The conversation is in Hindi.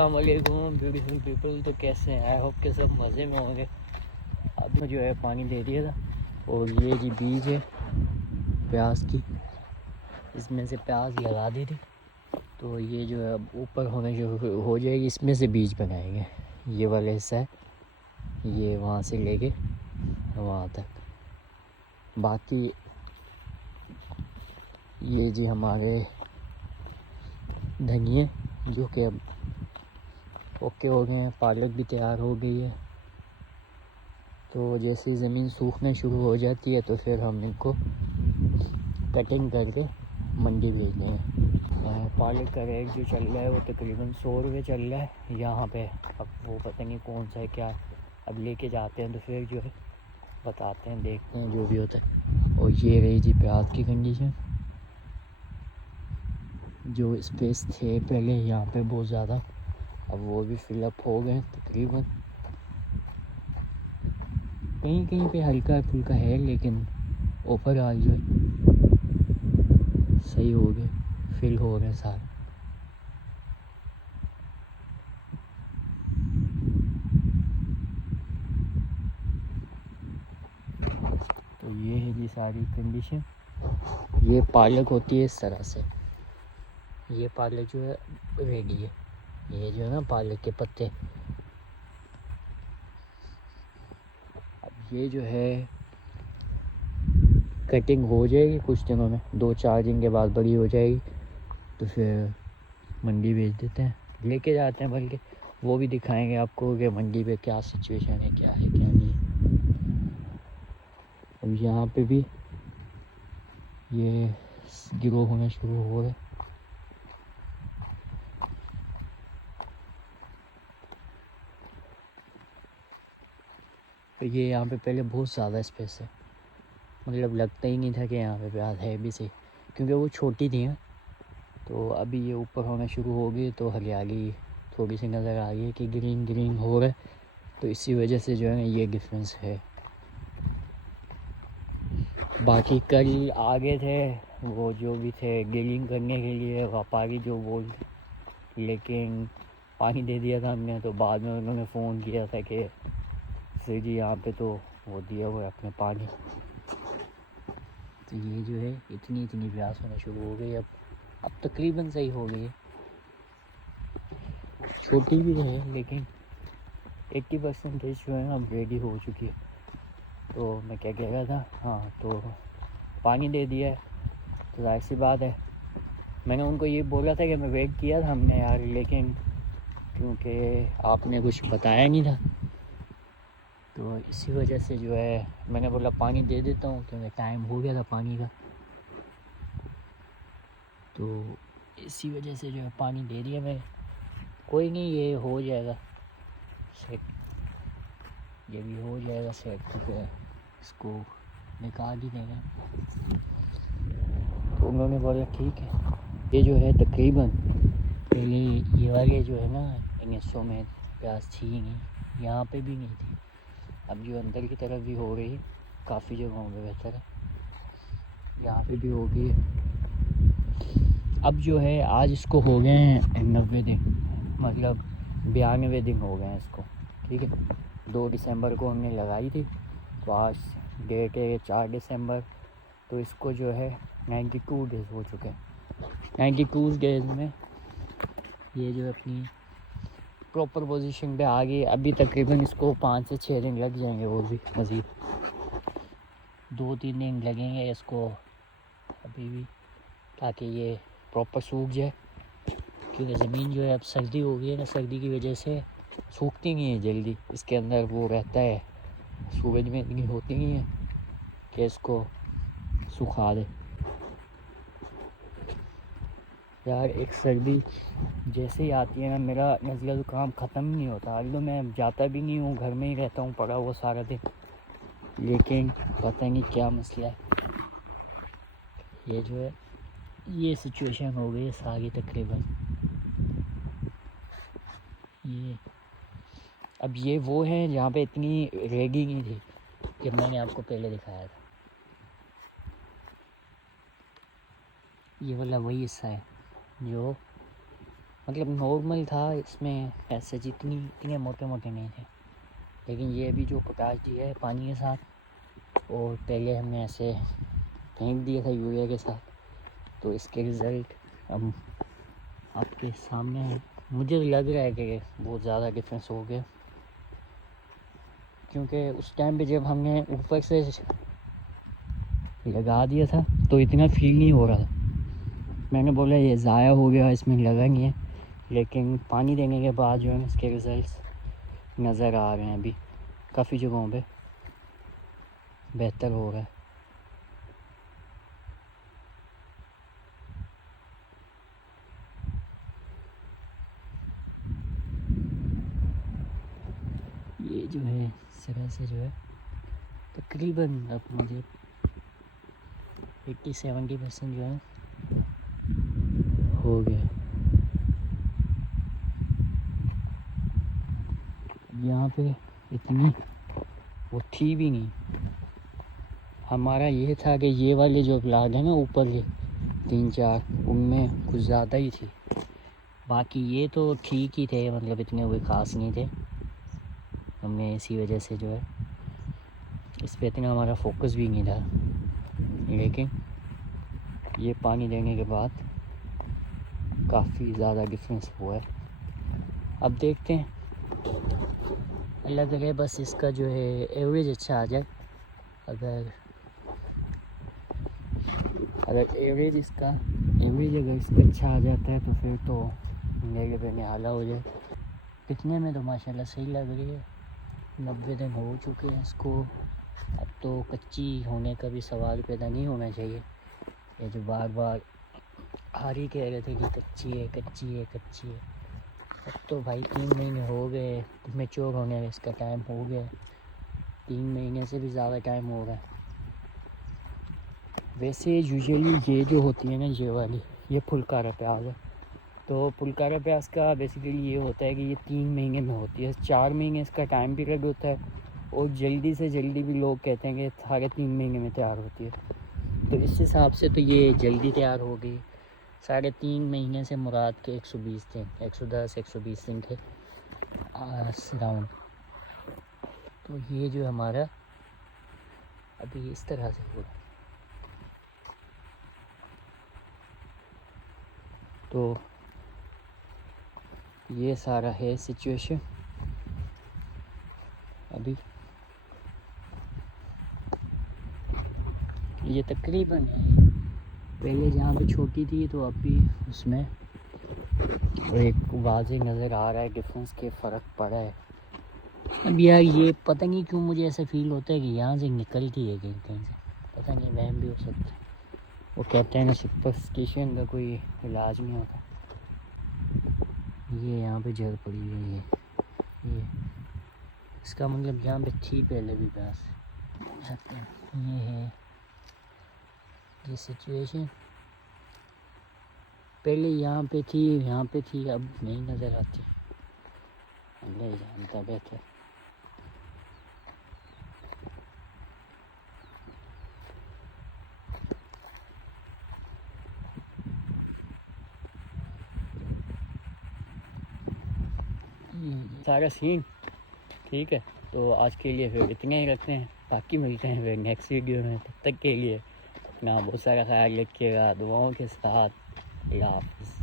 अस्सलामुअलैकुम ब्यूटीफुल पीपल। तो कैसे हैं? आई होप के सब मज़े में होंगे। अभी जो है पानी दे दिया था और ये जी बीज है प्याज की, इसमें से प्याज लगा दी थी। तो ये जो है अब ऊपर होने जो हो जाएगी, इसमें से बीज बनाएंगे। ये वाला हिस्सा है, ये वहाँ से लेके वहाँ तक। बाकी ये जी हमारे धनिए जो कि अब ओके हो गए हैं, पालक भी तैयार हो गई है। तो जैसे ज़मीन सूखना शुरू हो जाती है तो फिर हम इनको कटिंग करके मंडी भेज देंगे। पालक का रेट जो चल रहा है वो तकरीबन 100 रुपये चल रहा है यहाँ पे। अब वो पता नहीं कौन सा है क्या, अब लेके जाते हैं तो फिर जो है बताते हैं, देखते हैं जो भी होता है। और ये रही जी प्याज की कंडीशन। जो स्पेस थे पहले यहाँ पे बहुत ज़्यादा, अब वो भी फिलअप हो गए तकरीबन। कहीं कहीं पे हल्का फुल्का है, लेकिन ओवरऑल जो सही हो गए, फिल हो रहे सारे। तो ये है जी सारी कंडीशन। ये पालक होती है इस तरह से, ये पालक जो है रेडी है। ये जो है ना पालक के पत्ते, अब ये जो है कटिंग हो जाएगी कुछ दिनों में, 2-4 दिन के बाद बड़ी हो जाएगी। तो फिर मंडी भेज देते हैं, लेके जाते हैं। बल्कि वो भी दिखाएंगे आपको कि मंडी पे क्या सिचुएशन है, क्या है क्या नहीं है। अब यहाँ पे भी ये ग्रो होना शुरू हो गए। तो ये यहाँ पे पहले बहुत ज़्यादा स्पेस है, मतलब लगता ही नहीं था कि यहाँ पे प्याज है भी सही, क्योंकि वो छोटी थी ना। तो अभी ये ऊपर होना शुरू हो गई तो हरियाली थोड़ी सी नज़र आ रही है कि ग्रीन ग्रीन हो रहा है। तो इसी वजह से जो है ना ये डिफरेंस है। बाकी कल आगे थे वो जो भी थे ग्रिलिंग करने के लिए व्यापारी जो बोल, लेकिन पानी दे दिया था हमने। तो बाद में उन्होंने फ़ोन किया था कि सर जी यहाँ पे तो वो दिया हुआ है अपने पानी। तो ये जो है इतनी प्यास होना शुरू हो गई। अब तकरीबन सही हो गई है, छोटी भी है लेकिन 80% जो है ना अब रेडी हो चुकी है। तो मैं क्या कह रहा था, हाँ, तो पानी दे दिया है तो जाहिर सी बात है, मैंने उनको ये बोला था कि मैं वेट किया था हमने यार, लेकिन क्योंकि आपने कुछ बताया नहीं था तो इसी वजह से जो है मैंने बोला पानी दे देता हूँ, क्योंकि टाइम हो गया था पानी का। तो इसी वजह से जो है पानी दे दिया मैं। कोई नहीं, ये हो जाएगा सेट, ये भी हो जाएगा सेट। तो इसको निकाल ही देंगे। तो उन्होंने बोला ठीक है। ये जो है तकरीबन पहले ये वाले जो है ना इन हिस्सों में प्याज थी नहीं, यहाँ पे भी नहीं थी। अब जो अंदर की तरफ भी हो रही है, काफ़ी जगहों में बेहतर है, यहाँ पे भी हो गई है। अब जो है आज इसको हो गए हैं 90 दिन, मतलब 92 दिन हो गए हैं इसको। ठीक है, 2 दिसंबर को हमने लगाई थी, तो आज डेट है 4 दिसंबर। तो इसको जो है 92 डेज़ हो चुके हैं। 92 डेज़ में ये जो अपनी प्रॉपर पोजीशन पे आ गई। अभी तकरीबन इसको 5 से 6 दिन लग जाएंगे, वो भी मज़ीद 2-3 दिन लगेंगे इसको अभी भी, ताकि ये प्रॉपर सूख जाए। क्योंकि ज़मीन जो है अब सर्दी हो गई है ना, सर्दी की वजह से सूखती नहीं है जल्दी। इसके अंदर वो रहता है, सूरज में इतनी होती नहीं है कि इसको सुखा दे। यार एक सर्दी जैसे ही आती है ना, मेरा नज़ला ज़ुकाम ख़त्म नहीं होता। अभी तो मैं जाता भी नहीं हूँ, घर में ही रहता हूँ पड़ा वो सारा दिन, लेकिन पता नहीं क्या मसला है। ये जो है ये सिचुएशन हो गई है सारी तकरीबन। ये अब ये वो है जहाँ पे इतनी रेगी नहीं थी जब मैंने आपको पहले दिखाया था। ये वाला वही हिस्सा है जो मतलब नॉर्मल था, इसमें ऐसे इतने मोटे मोटे नहीं थे। लेकिन ये अभी जो प्रकाश जी है पानी के साथ, और पहले हमने ऐसे फेंक दिया था यूरिया के साथ, तो इसके रिज़ल्ट हम आपके सामने है। मुझे लग रहा है कि बहुत ज़्यादा डिफरेंस हो गया, क्योंकि उस टाइम पे जब हमने ऊपर से लगा दिया था तो इतना फील नहीं हो रहा था। मैंने बोला ये ज़ाया हो गया, इसमें लगा नहीं है, लेकिन पानी देने के बाद जो है इसके रिज़ल्ट्स नज़र आ रहे हैं। अभी काफ़ी जगहों पे बेहतर हो रहा है। ये जो है इस तरह से जो है तकरीबन अब मुझे 80-70% जो है हो गया। यहाँ पे इतनी वो थी भी नहीं। हमारा ये था कि ये वाले जो प्लाट है ना ऊपर के 3-4, उनमें कुछ ज़्यादा ही थी। बाकी ये तो ठीक ही थे, मतलब इतने कोई ख़ास नहीं थे। हमने इसी वजह से जो है इस पे इतना हमारा फोकस भी नहीं था, लेकिन ये पानी देने के बाद काफ़ी ज़्यादा डिफरेंस हुआ है। अब देखते हैं, अल्लाह करे बस इसका जो है एवरेज अच्छा आ जाए। अगर एवरेज अगर इसका अच्छा आ जाता है तो फिर तो मेरे बेने आला हो जाए। दिखने में तो माशाल्लाह सही लग रही है। 90 दिन हो चुके हैं इसको। अब तो कच्ची होने का भी सवाल पैदा नहीं होना चाहिए। ये जो बार बार हारी कह रहे थे कि कच्ची है कच्ची है कच्ची है, अब तो भाई 3 महीने हो गए मैच्योर होने में, इसका टाइम हो गया। 3 महीने से भी ज़्यादा टाइम हो रहा है। वैसे यूजुअली ये जो होती है ना ये वाली, ये फुलकारा प्याज है। तो फुलकारा प्याज का बेसिकली ये होता है कि ये 3 महीने में होती है। 4 महीने इसका टाइम पीरियड होता है, और जल्दी से जल्दी भी लोग कहते हैं कि 3.5 महीने में तैयार होती है। तो इस हिसाब से तो ये जल्दी तैयार हो गई। 3.5 महीने से मुराद के 120 दिन, 110-120 दिन थे राउंड। तो ये जो हमारा अभी इस तरह से हुआ। तो ये सारा है सिचुएशन अभी। ये तकरीबन पहले जहाँ पे छोटी थी तो अभी उसमें एक वाज़े नज़र आ रहा है डिफरेंस के फ़र्क पड़ा है। अब यार ये पता नहीं क्यों मुझे ऐसा फील होता है कि यहाँ से निकलती है कहीं कहीं से, पता नहीं, वहम भी हो सकता है। वो कहते हैं ना सुपरस्टिशन का कोई इलाज नहीं होता। ये यहाँ पे जड़ पड़ी है ये इसका मतलब यहाँ पे थी पहले भी घास। ये है ये सिचुएशन, पहले यहाँ पे थी अब नहीं नज़र आती। अल्लाह जानता बेहतर। सारा सीन ठीक है। तो आज के लिए फिर इतने ही रखते हैं, बाकी मिलते हैं फिर नेक्स्ट वीडियो में। तब तक के लिए अपना बहुत सारा ख्याल रखिएगा दुआओं के साथ। अल्लाह हाफ़िज़।